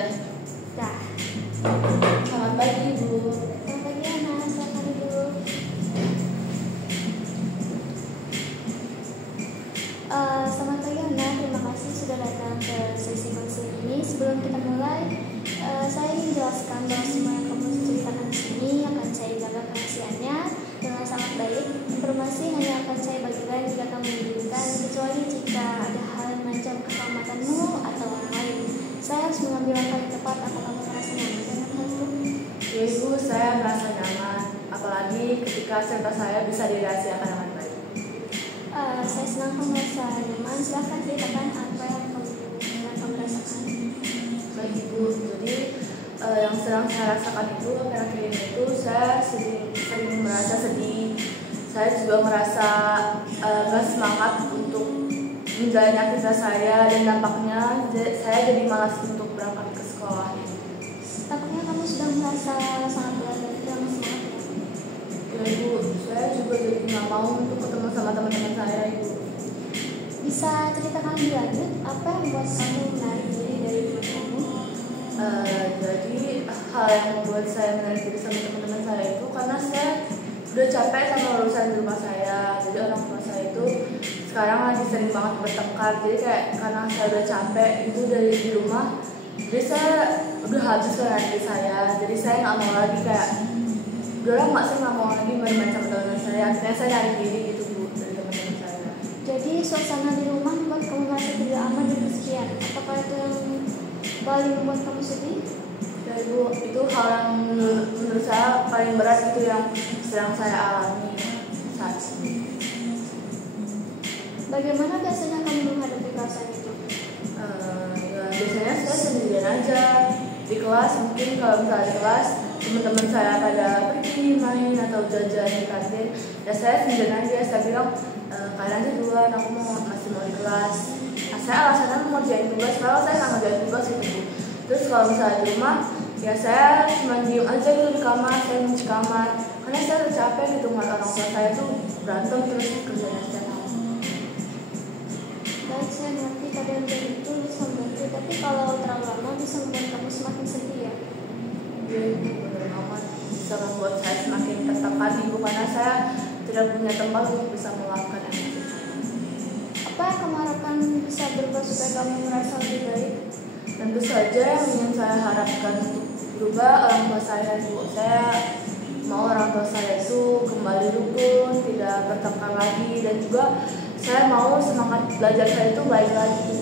Dah. Dah. Selamat pagi, Bu. Selamat pagi, Ana. Selamat pagi, Bu. Selamat pagi, Ana. Terima kasih sudah datang ke sesi konseling ini. Sebelum kita mulai, saya ingin jelaskan bahwa semua yang kamu ceritakan di sini akan saya jaga kerahasiaannya dengan sangat baik. Informasi hanya akan saya bagikan jika kamu menginginkan, kecuali jika ada hal yang mengancam keselamatanmu atau orang lain. Saya harus mengambil langkah yang tepat. Apa kamu merasa nyaman dengan hal itu? Ya, Ibu, saya merasa nyaman. Apalagi ketika cerita saya bisa dirahasiakan dengan baik. Saya senang kamu merasa nyaman. Silahkan ceritakan apa yang kamu rasakan. Baik, Ibu. Jadi yang sedang saya rasakan itu akhir-akhir ini itu saya sering merasa sedih. Saya juga merasa gak semangat untuk menjalani aktivitas saya, dan dampaknya saya jadi malas untuk berangkat ke sekolah. Tampaknya kamu sudah merasa sangat berat dan tidak semangat ya? Ya, Ibu, saya juga jadi nggak mau untuk ketemu sama teman-teman saya, Ibu. Bisa ceritakan lebih lanjut apa yang membuat kamu menarik diri dari teman kamu? Jadi hal yang membuat saya menarik diri sama teman-teman saya itu karena saya udah capek sama urusan di rumah saya. Jadi orang tua saya itu sekarang lagi sering banget bertengkar. Jadi kayak karena saya udah capek itu dari di rumah, jadi saya udah habis ke diri saya. Jadi saya nggak mau lagi kayak udah nggak, saya nggak mau lagi main-main sama teman saya. Akhirnya saya nyari diri gitu, Bu, dari teman-teman saya. Jadi suasana di rumah membuat kamu merasa tidak aman dan kesepian. Apakah itu yang paling membuat kamu sedih? Ya, Ibu, itu hal yang menurut saya paling berat itu yang sedang saya alami saat ini. Bagaimana biasanya kamu menghadapi perasaan itu? Ya, biasanya saya sendirian aja di kelas. Mungkin kalau misalnya di kelas teman-teman saya pada pergi main atau jajan di kantin, ya saya sendirian aja. Saya bilang kalian aja duluan, aku masih mau di kelas. Saya alasannya mau ngerjain tugas, kalau saya nggak ngerjain tugas gitu, Bu. Terus kalau misalnya di rumah, ya saya cuma diem aja gitu di kamar, saya mengunci kamar karena saya udah capek gitu ngeliat orang tua saya tuh berantem terus kerjanya setiap hari. Baik, saya mengerti keadaan dari itu bisa membantu, tapi kalau terlalu lama bisa membuat kamu semakin sedih ya? Iya, Ibu, benar banget bisa membuat saya semakin tertekan, Ibu, karena saya tidak punya tempat untuk bisa meluapkan emosi saya. Apa yang kamu harapkan bisa berubah supaya kamu merasa lebih baik? Tentu saja yang ingin saya harapkan untuk berubah orang tua saya, Ibu. Saya mau orang tua saya itu kembali rukun, tidak bertengkar lagi, dan juga saya mau semangat belajar saya itu baik lagi.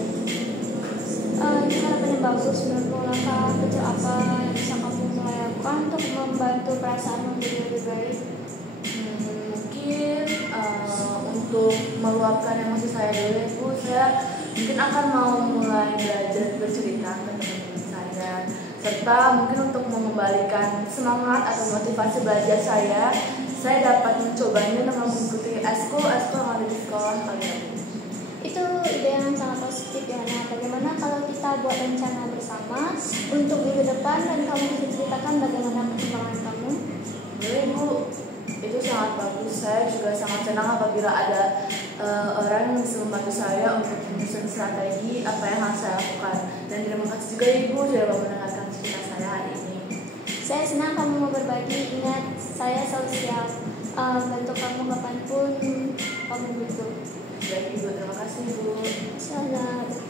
Ini harapan yang bagus. Menurutmu langkah kecil apa yang bisa kamu mulai lakukan untuk membantu perasaanmu menjadi lebih baik? Mungkin untuk meluapkan emosi saya dulu, Ibu, saya mungkin akan mau mulai belajar bercerita ke teman-teman saya, serta mungkin untuk mengembalikan semangat atau motivasi belajar saya dapat mencobanya dengan mengikuti eskul yang ada di sekolah kalian. Itu ide yang sangat positif ya. Nah, bagaimana kalau kita buat rencana bersama untuk minggu depan dan kamu bisa ceritakan bagaimana perkembangan kamu? Boleh, Ibu, itu sangat bagus. Saya juga sangat senang apabila ada orang yang bisa membantu saya untuk menyusun strategi apa yang harus saya lakukan. Dan terima kasih juga, Ibu, sudah mau mendengarkan cerita saya hari ini. Saya senang kamu mau berbagi. Ingat, saya selalu siap bantu kamu kapanpun kamu butuh. Baik, Ibu, terima kasih, Ibu. Selamat.